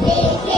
দেখে